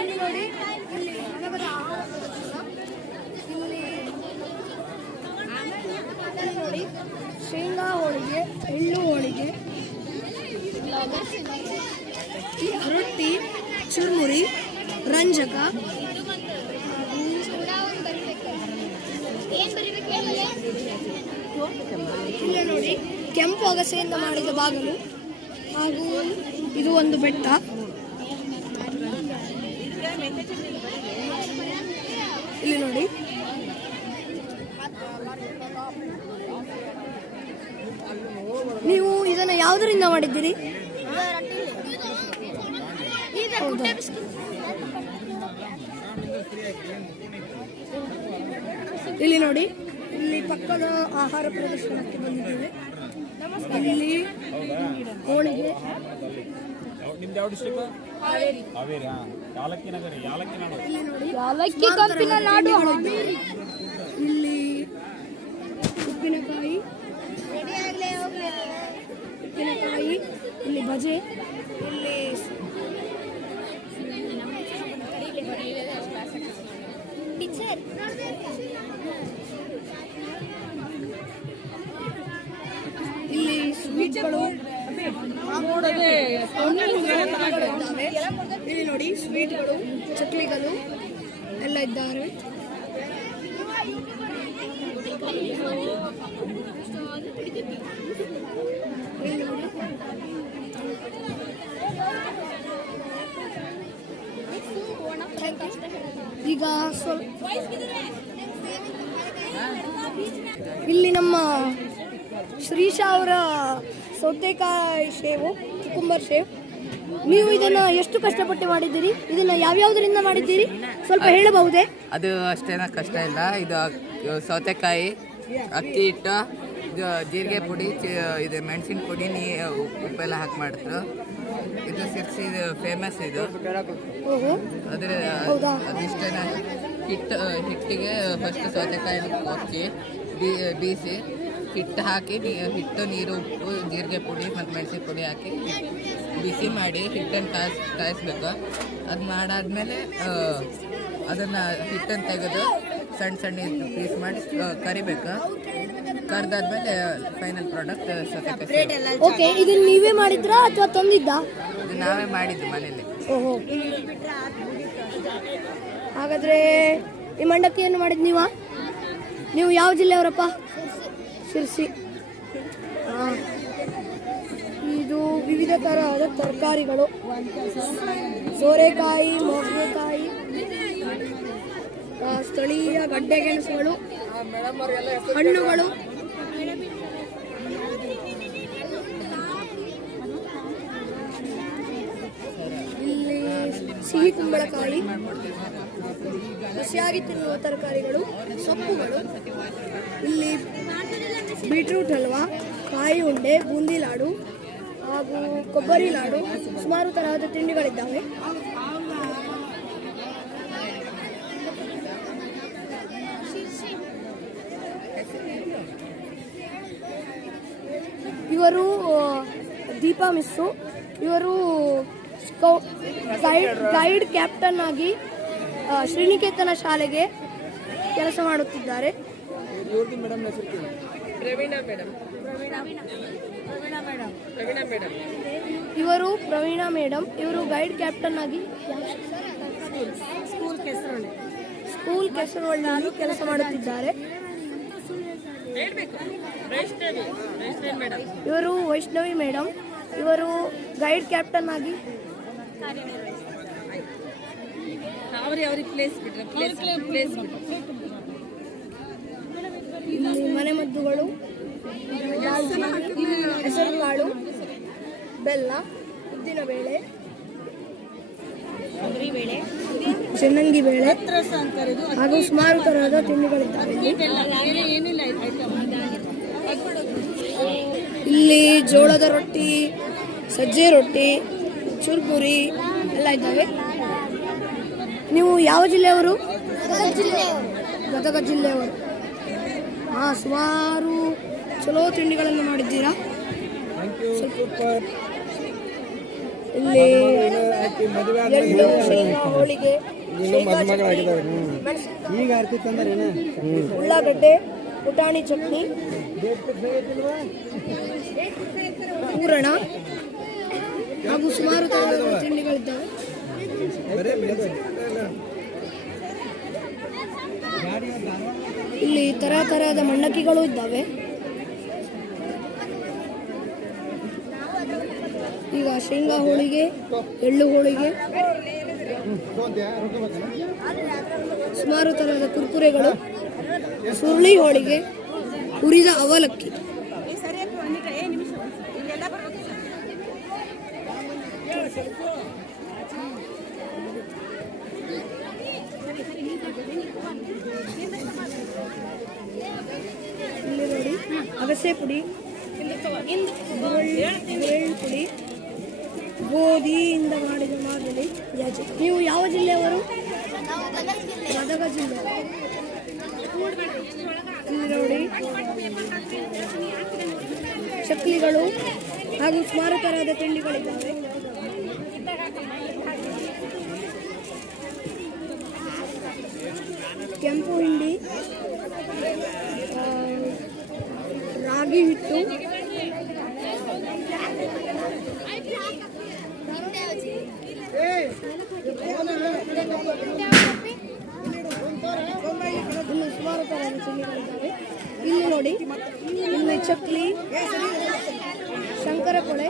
ಇಲ್ಲಿ ನೋಡಿ, ಇಲ್ಲಿ ಜನಪದ ಆಹಾರ ಪ್ರದರ್ಶನ. ಇಲ್ಲಿ ನೋಡಿ ಶೇಂಗಾ ಹೋಳಿಗೆ, ಎಳ್ಳು ಹೋಳಿಗೆ, ರೊಟ್ಟಿ, ಚುರುಮುರಿ, ರಂಜಕ, ಇಲ್ಲ ನೋಡಿ ಕೆಂಪು ಅಗಸೆಯಿಂದ ಮಾಡಿದ ಬಾಗಿಲು, ಹಾಗೂ ಇದು ಒಂದು ಬೆಟ್ಟ. ಇಲ್ಲಿ ನೋಡಿ ನೀವು ಇದನ್ನು ಯಾವುದರಿಂದ ಮಾಡಿದ್ದೀರಿ? ಇಲ್ಲಿ ನೋಡಿ, ಇಲ್ಲಿ ಪಕ್ಕದ ಆಹಾರ ಪ್ರದರ್ಶನಕ್ಕೆ ಬಂದಿದ್ದೇವೆ. ಇಲ್ಲಿ ಹೋಳಿಗೆ, ನಿಮ್ದು ಯಾವ ಡಿಸ್ಟ್ರಿಕ್ಟ್? ಹಾವೇರಿ. ಯಾಲಕ್ಕಿ ನಗರ, ಯಾಲಕ್ಕಿ ನಾಡು. ಇಲ್ಲಿ ನೋಡಿ ಯಾಲಕ್ಕಿ ಕಬ್ಬಿನ ನಾಡು ಹಾವೇರಿ. ಇಲ್ಲಿ ಉಪ್ಪಿನಕಾಯಿ, ಇಲ್ಲಿ ಬಜೆ, ಇಲ್ಲಿ ಇಲ್ಲಿ ಸ್ವೀಟ್ಗಳು, ಇಲ್ಲಿ ನೋಡಿ ಸ್ವೀಟ್ಗಳು, ಚಕ್ಲಿಗಳು ಎಲ್ಲ ಇದ್ದಾರೆ. ಈಗ ಇಲ್ಲಿ ನಮ್ಮ ಶ್ರೀಶ ಅವರ ಸೌತೆಕಾಯಿ ಶೇವು, ಕುಕುಂಬರ್ ಶೇವ್. ನೀವು ಇದನ್ನ ಎಷ್ಟು ಕಷ್ಟಪಟ್ಟು ಮಾಡಿದ್ದೀರಿ? ಇದನ್ನ ಯಾವ್ಯಾವುದರಿಂದ ಮಾಡಿದ್ದೀರಿ ಸ್ವಲ್ಪ ಹೇಳಬಹುದೇ? ಅದು ಅಷ್ಟೇನ ಕಷ್ಟ ಇಲ್ಲ. ಇದು ಸೌತೆಕಾಯಿ, ಅಕ್ಕಿ ಹಿಟ್ಟು, ಇದು ಜೀರಿಗೆ ಪುಡಿ, ಇದು ಮೆಣಸಿನ ಪುಡಿ, ಉಪ್ಪೆಲ್ಲ ಹಾಕಿ ಮಾಡಿದ್ರು. ಇದು ಸಿರ್ಸಿ, ಇದು ಫೇಮಸ್. ಇದು ಅದ್ರ ಅದಿಷ್ಟೇನ. ಹಿಟ್ಟಿಗೆ ಫಸ್ಟ್ ಸೌತೆಕಾಯಿ ಕೊಚ್ಚಿ ಬೀಸಿ, ಹಿಟ್ಟು ಹಾಕಿ, ಹಿಟ್ಟು, ನೀರು, ಉಪ್ಪು, ಜೀರಿಗೆ ಪುಡಿ ಮತ್ತು ಮೆಣಸಿನ ಪುಡಿ ಹಾಕಿ ಬಿಸಿ ಮಾಡಿ ಹಿಟ್ಟನ್ನು ಕಾಯಿಸ್ಬೇಕು. ಅದು ಮಾಡಾದ್ಮೇಲೆ ಅದನ್ನು ಹಿಟ್ಟನ್ನು ತೆಗೆದು ಸಣ್ಣ ಸಣ್ಣ ಪೀಸ್ ಮಾಡಿ ಕರಿಬೇಕು. ಕರೆದಾದ್ಮೇಲೆ ಫೈನಲ್ ಪ್ರಾಡಕ್ಟ್ ಸೌತೆಕಾಯಿ. ಓಕೆ, ಇದನ್ನ ನೀವೇ ಮಾಡಿದ್ರಾ ಅಥವಾ ತಂದಿದ್ದ? ಇದು ನಾವೇ ಮಾಡಿದ್ದು ಮನೇಲಿ. ಓಹೋ, ಹಾಗಾದ್ರೆ ಈ ಮಂಡಕ್ಕಿಯನ್ನು ಮಾಡಿದ್ ನೀವು ಯಾವ ಜಿಲ್ಲೆಯವರಪ್ಪ? ಶಿರ್ಸಿ. ಇದು ವಿವಿಧ ತರಹದ ತರಕಾರಿಗಳು, ಸೋರೆಕಾಯಿ, ಮೊಗರೆಕಾಯಿ, ಸ್ಥಳೀಯ ಗಡ್ಡೆಗೆಣಸುಗಳು, ಹಣ್ಣುಗಳು, ಇಲ್ಲಿ ಸಿಹಿ ಕುಂಬಳಕಾಯಿ, ಹಸಿಯಾಗಿ ತಿನ್ನುವ ತರಕಾರಿಗಳು, ಸೊಪ್ಪುಗಳು, ಇಲ್ಲಿ ಬೀಟ್ರೂಟ್ ಹಲ್ವಾ, ಕಾಯಿ ಉಂಡೆ, ಬೂಂದಿ ಲಾಡು ಹಾಗೂ ಕೊಬ್ಬರಿ ಲಾಡು, ಸುಮಾರು ತರಹದ ತಿಂಡಿಗಳಿದ್ದಾವೆ. ಇವರು ದೀಪಾ ಮಿಸ್ಸು. ಇವರು ಗೈಡ್ ಕ್ಯಾಪ್ಟನ್ ಆಗಿ ಶ್ರೀನಿಕೇತನ ಶಾಲೆಗೆ ಕೆಲಸ ಮಾಡುತ್ತಿದ್ದಾರೆ. ಇವರು ಪ್ರವೀಣಾ ಮೇಡಮ್. ಇವರು ಗೈಡ್ ಕ್ಯಾಪ್ಟನ್ ಆಗಿ ಸ್ಕೂಲ್ ಕೆಸರೊಳ್ಳಿ ಕೆಲಸ ಮಾಡುತ್ತಿದ್ದಾರೆ. ಇವರು ವೈಷ್ಣವಿ ಮೇಡಮ್. ಇವರು ಗೈಡ್ ಕ್ಯಾಪ್ಟನ್ ಆಗಿ ಮನೆಮದ್ದುಗಳು, ಹೆಸರುಕಾಳು, ಬೆಲ್ಲ, ಉದ್ದಿನಬೇಳೆ, ಚೆನ್ನಂಗಿ ಬೇಳೆ ಹಾಗೂ ಸುಮಾರು ತರಹದ ತಿಂಡಿಗಳಿದ್ದಾವೆ. ಇಲ್ಲಿ ಜೋಳದ ರೊಟ್ಟಿ, ಸಜ್ಜೆ ರೊಟ್ಟಿ, ಚುರುಮುರಿ ಎಲ್ಲ ಇದ್ದಾವೆ. ನೀವು ಯಾವ ಜಿಲ್ಲೆಯವರು? ಗದಗ ಜಿಲ್ಲೆಯವರು. ಸುಮಾರು ಚಲೋ ತಿಂಡಿಗಳನ್ನು ಮಾಡಿದ್ದೀರಾ. ಇಲ್ಲಿ ಎಳ್ಳು ಶೇಂಗಾ ಹೋಳಿಗೆ ಶೇಂಗಾ ಚಟ್ನಿ, ಈಗ ಆರ್ತಿ ತಂದಾರೇನ ಉಳ್ಳಾಗಡ್ಡೆ ಪುಟಾಣಿ ಚಟ್ನಿ ಪೂರಣ ಹಾಗೂ ಸುಮಾರು ತರಹದ ತಿಂಡಿಗಳಿದ್ದಾವೆ. ಇಲ್ಲಿ ತರಹದ ಮಂಡಕ್ಕಿಗಳು ಇದ್ದಾವೆ. ಈಗ ಶೇಂಗಾ ಹೋಳಿಗೆ, ಎಳ್ಳು ಹೋಳಿಗೆ, ಸುಮಾರು ತರಹದ ಕುರ್ಕುರೆಗಳು, ಸುರುಳಿ ಹೋಳಿಗೆ, ಹುರಿದ ಅವಲಕ್ಕಿ. ಇಲ್ಲಿ ನೋಡಿ ಅಗಸೆ ಪುಡಿ, ಗುರೆಳ್ಳು ಪುಡಿ, ಗೋಧಿಯಿಂದ ಮಾಡಿದ ಮಾದಲಿ. ನೀವು ಯಾವ ಜಿಲ್ಲೆಯವರು? ಗದಗ ಜಿಲ್ಲೆ. ಇಲ್ಲಿ ನೋಡಿ ಚಕ್ಲಿಗಳು ಹಾಗೂ ಸುಮಾರು ತರಹದ ತಿಂಡಿಗಳಿದ್ದಾವೆ. ಕೆಂಪು ಹಿಂಡಿ, ರಾಗಿ ಹಿಟ್ಟು, ಇನ್ನು ಸುಮಾರು ತರಹದ ತಿಂಡಿಗಳಿದ್ದಾವೆ. ಇಲ್ಲಿ ನೋಡಿ, ಇಲ್ಲಿ ಚಕ್ಲಿ, ಶಂಕರಪೊಳೆ,